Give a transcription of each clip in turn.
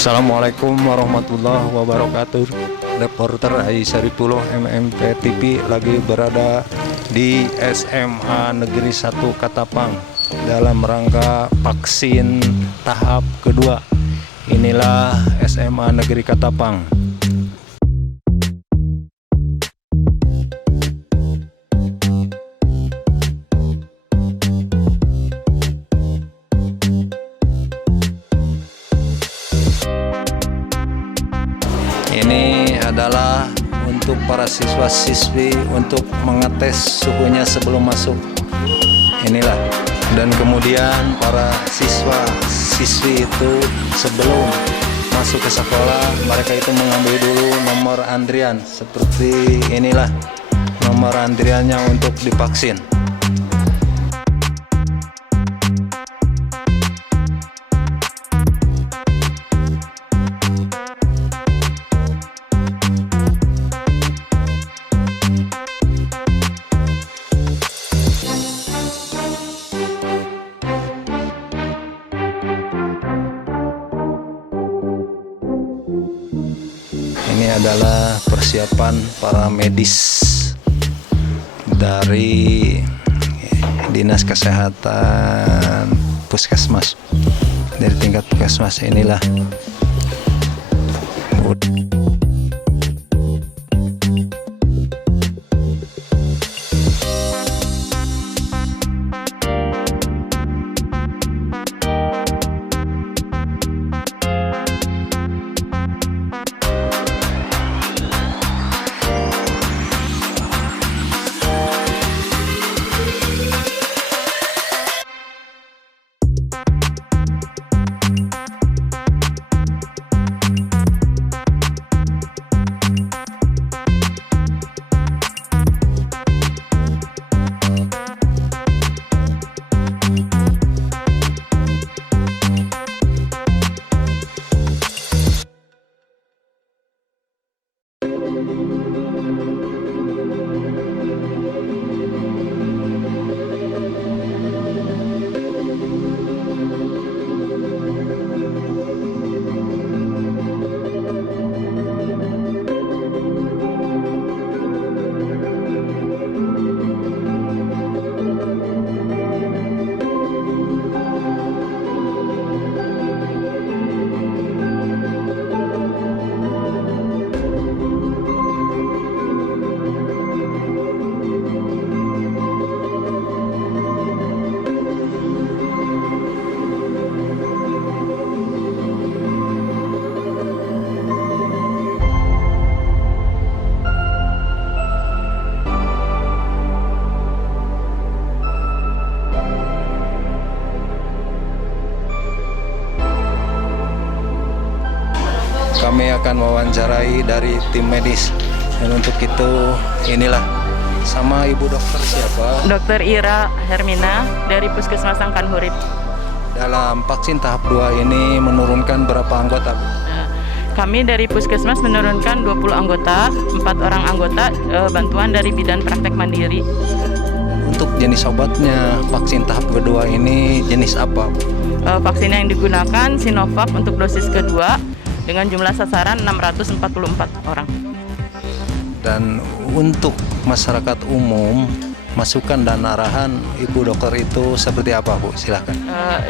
Assalamualaikum warahmatullahi wabarakatuh. Reporter Aisaripuloh MMP TV lagi berada di SMA Negeri 1 Katapang dalam rangka vaksin tahap kedua. Inilah SMA Negeri Katapang. Ini adalah untuk para siswa-siswi untuk mengetes suhunya sebelum masuk. Inilah. Dan kemudian para siswa-siswi itu sebelum masuk ke sekolah, mereka itu mengambil dulu nomor antrian. Seperti inilah nomor antriannya untuk divaksin. Ini adalah persiapan para medis dari Dinas Kesehatan Puskesmas, dari tingkat Puskesmas. Inilah kami akan mewawancarai dari tim medis. Dan untuk itu inilah sama ibu dokter siapa? Dokter Ira Hermina dari Puskesmas Sangkan Hurip. Dalam vaksin tahap 2 ini menurunkan berapa anggota? Kami dari Puskesmas menurunkan 20 anggota, 4 orang anggota bantuan dari bidan praktek mandiri. Untuk jenis obatnya vaksin tahap kedua ini jenis apa? Vaksin yang digunakan Sinovac untuk dosis kedua dengan jumlah sasaran 644 orang. Dan untuk masyarakat umum, masukan dan arahan ibu dokter itu seperti apa, Bu? Silahkan.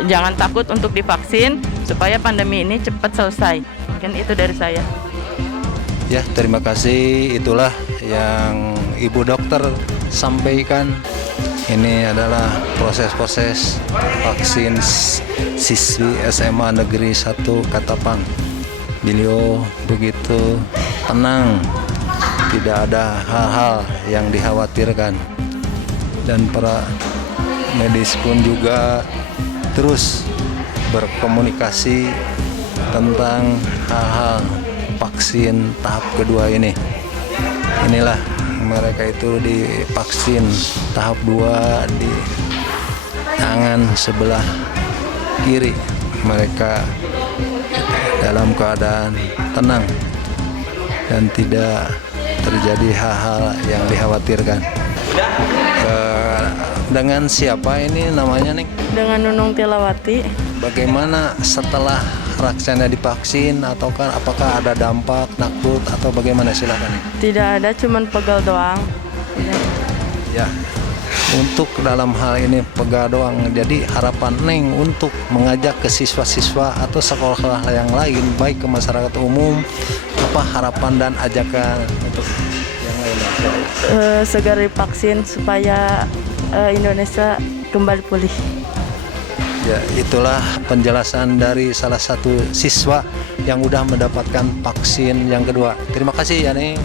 Jangan takut untuk divaksin supaya pandemi ini cepat selesai. Mungkin itu dari saya. Ya, terima kasih. Itulah yang ibu dokter sampaikan. Ini adalah proses-proses vaksin siswi SMA Negeri 1 Katapang. Beliau begitu tenang, tidak ada hal-hal yang dikhawatirkan, dan para medis pun juga terus berkomunikasi tentang hal-hal vaksin tahap kedua ini. Inilah mereka itu divaksin tahap 2 di tangan sebelah kiri. Mereka dalam keadaan tenang dan tidak terjadi hal-hal yang dikhawatirkan. Dengan siapa ini namanya nih? Dengan Nunung Tilawati. Bagaimana setelah reaksinya divaksin atau kan apakah ada dampak takut atau bagaimana, silakan. Tidak ada, cuman pegal doang. Ya, untuk dalam hal ini pegal doang. Jadi harapan Neng untuk mengajak ke siswa-siswa atau sekolah yang lain, baik ke masyarakat umum, apa harapan dan ajakan untuk yang lain? Segera divaksin supaya Indonesia kembali pulih. Ya, itulah penjelasan dari salah satu siswa yang udah mendapatkan vaksin yang kedua. Terima kasih ya Neng.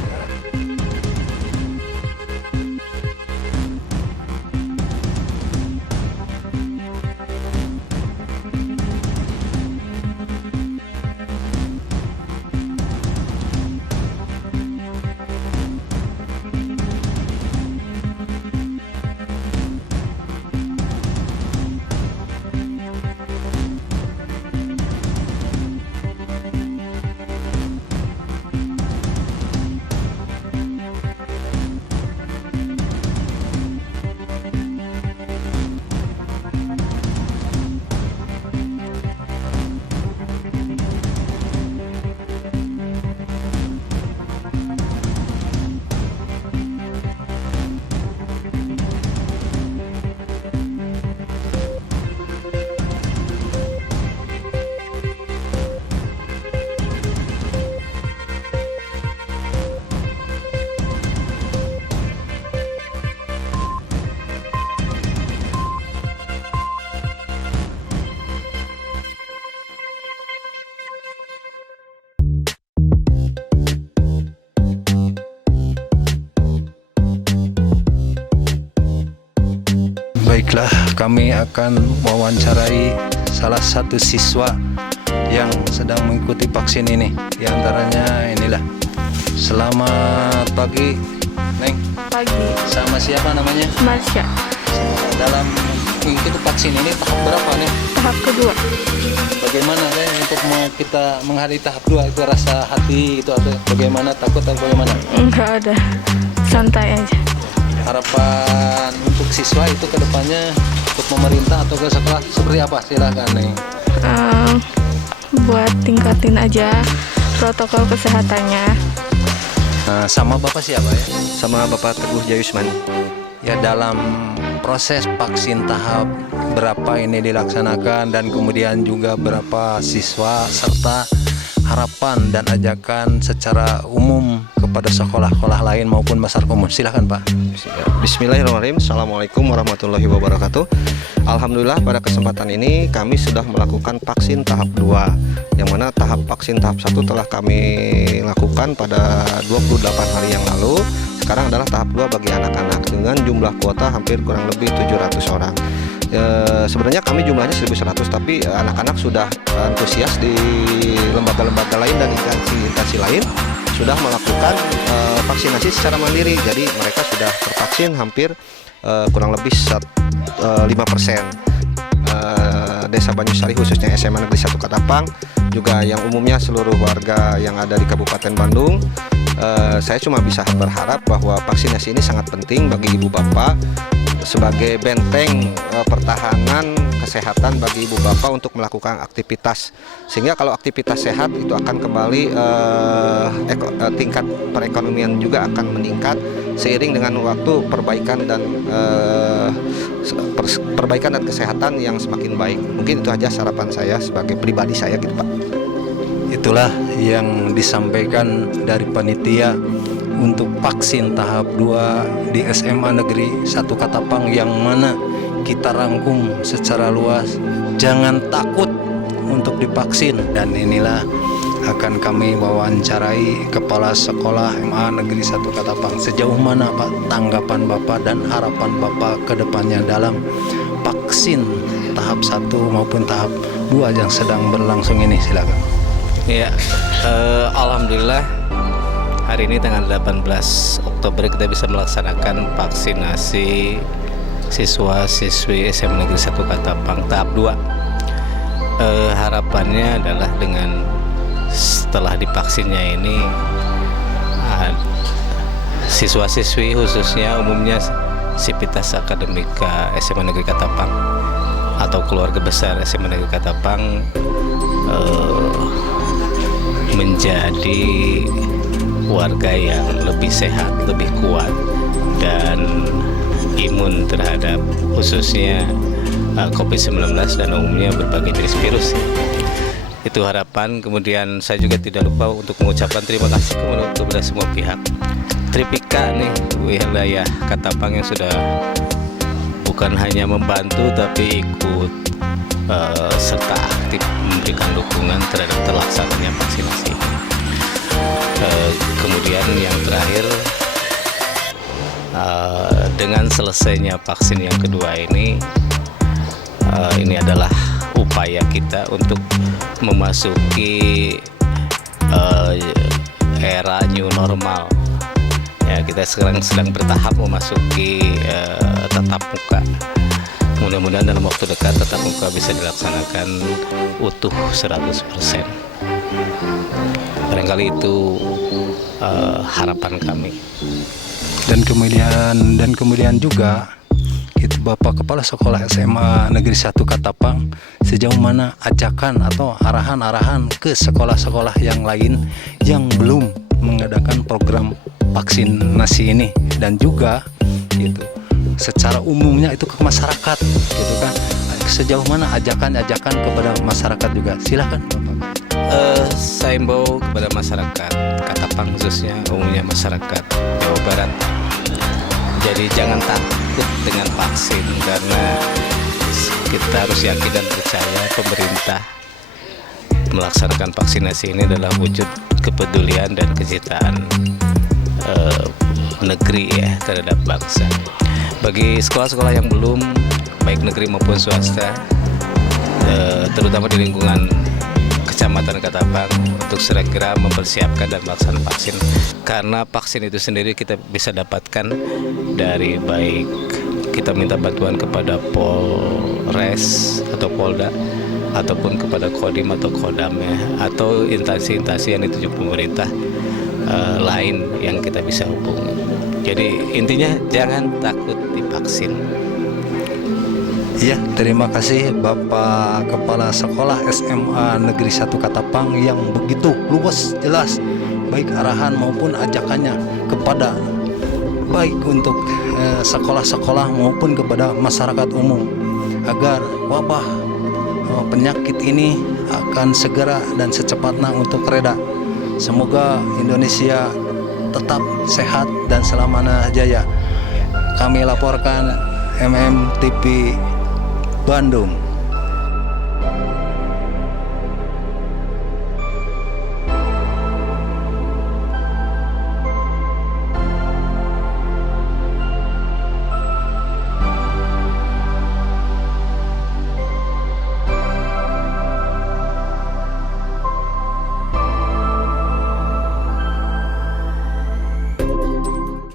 Baiklah, kami akan mewawancarai salah satu siswa yang sedang mengikuti vaksin ini. Di antaranya inilah. Selamat pagi, Neng. Pagi. Sama siapa namanya? Marsha. Dalam mengikuti vaksin ini tahap berapa nih? Tahap kedua. Bagaimana Neng untuk kita menghadapi tahap 2 itu, rasa hati itu atau bagaimana, takut atau bagaimana? Enggak ada. Santai aja. Harapan untuk siswa itu ke depannya untuk pemerintah atau ke sekolah seperti apa? Silakan Neng. Buat tingkatin aja protokol kesehatannya. Sama Bapak siapa ya? Sama Bapak Teguh Jayusman. Ya, dalam proses vaksin tahap berapa ini dilaksanakan dan kemudian juga berapa siswa serta harapan dan ajakan secara umum kepada sekolah-sekolah lain maupun masyarakat umum. Silakan Pak. Bismillahirrahmanirrahim. Assalamualaikum warahmatullahi wabarakatuh. Alhamdulillah pada kesempatan ini kami sudah melakukan vaksin tahap 2, yang mana tahap vaksin tahap 1 telah kami lakukan pada 28 hari yang lalu. Sekarang adalah tahap 2 bagi anak-anak dengan jumlah kuota hampir kurang lebih 700 orang. Sebenarnya kami jumlahnya 1100, tapi anak-anak sudah antusias di lembaga-lembaga lain dan instansi lain sudah melakukan vaksinasi secara mandiri. Jadi mereka sudah tervaksin hampir kurang lebih 5%. Desa Banyusari khususnya SMA Negeri 1 Katapang, juga yang umumnya seluruh warga yang ada di Kabupaten Bandung. Saya cuma bisa berharap bahwa vaksinasi ini sangat penting bagi ibu bapak sebagai benteng pertahanan kesehatan bagi ibu bapak untuk melakukan aktivitas, sehingga kalau aktivitas sehat itu akan kembali tingkat perekonomian juga akan meningkat seiring dengan waktu perbaikan dan kesehatan yang semakin baik. Mungkin itu aja harapan saya sebagai pribadi saya gitu Pak. Itulah yang disampaikan dari panitia untuk vaksin tahap 2 di SMA Negeri 1 Katapang, yang mana kita rangkum secara luas. Jangan takut untuk divaksin, dan inilah akan kami wawancarai Kepala Sekolah SMA Negeri 1 Katapang. Sejauh mana Pak tanggapan Bapak dan harapan Bapak ke depannya dalam vaksin tahap 1 maupun tahap 2 yang sedang berlangsung ini? Silakan. Ya, alhamdulillah hari ini tanggal 18 Oktober kita bisa melaksanakan vaksinasi siswa-siswi SMA Negeri 1 Katapang tahap 2. Harapannya adalah dengan setelah divaksinnya ini siswa-siswi khususnya umumnya Sivitas Akademika SMA Negeri Katapang atau keluarga besar SMA Negeri Katapang menjadi warga yang lebih sehat, lebih kuat, dan imun terhadap khususnya COVID-19 dan umumnya berbagai jenis virus. Itu harapan. Kemudian saya juga tidak lupa untuk mengucapkan terima kasih kepada semua pihak. Tripika nih, wilayah Katapang yang sudah bukan hanya membantu tapi ikut serta aktif memberikan dukungan terhadap terlaksananya vaksinasi. Kemudian yang terakhir, dengan selesainya vaksin yang kedua ini adalah upaya kita untuk memasuki era new normal. Ya, kita sekarang sedang bertahap memasuki tatap muka. Mudah-mudahan dalam waktu dekat tatap muka bisa dilaksanakan utuh 100%. Barangkali itu harapan kami. Dan kemudian juga itu Bapak Kepala Sekolah SMA Negeri 1 Katapang, sejauh mana ajakan atau arahan-arahan ke sekolah-sekolah yang lain yang belum mengadakan program vaksinasi ini, dan juga gitu secara umumnya itu ke masyarakat gitu kan, sejauh mana ajakan-ajakan kepada masyarakat juga, silakan Bapak. Saya imbau kepada masyarakat Katapang, khususnya umumnya masyarakat Jawa Barat. Jadi jangan takut dengan vaksin, karena kita harus yakin dan percaya pemerintah melaksanakan vaksinasi ini adalah wujud kepedulian dan kecintaan negeri ya terhadap bangsa. Bagi sekolah-sekolah yang belum, baik negeri maupun swasta, terutama di lingkungan Kecamatan Katapang, untuk segera mempersiapkan dan melaksanakan vaksin, karena vaksin itu sendiri kita bisa dapatkan dari, baik kita minta bantuan kepada Polres atau Polda, ataupun kepada Kodim atau Kodam ya, atau instansi-instansi yang ditunjuk pemerintah lain yang kita bisa hubungi. Jadi intinya jangan takut divaksin. Iya, terima kasih Bapak Kepala Sekolah SMA Negeri 1 Katapang yang begitu luas, jelas, baik arahan maupun ajakannya kepada baik untuk sekolah-sekolah maupun kepada masyarakat umum, agar wabah penyakit ini akan segera dan secepatnya untuk reda. Semoga Indonesia tetap sehat dan selamanya jaya. Kami laporkan MM TV Bandung.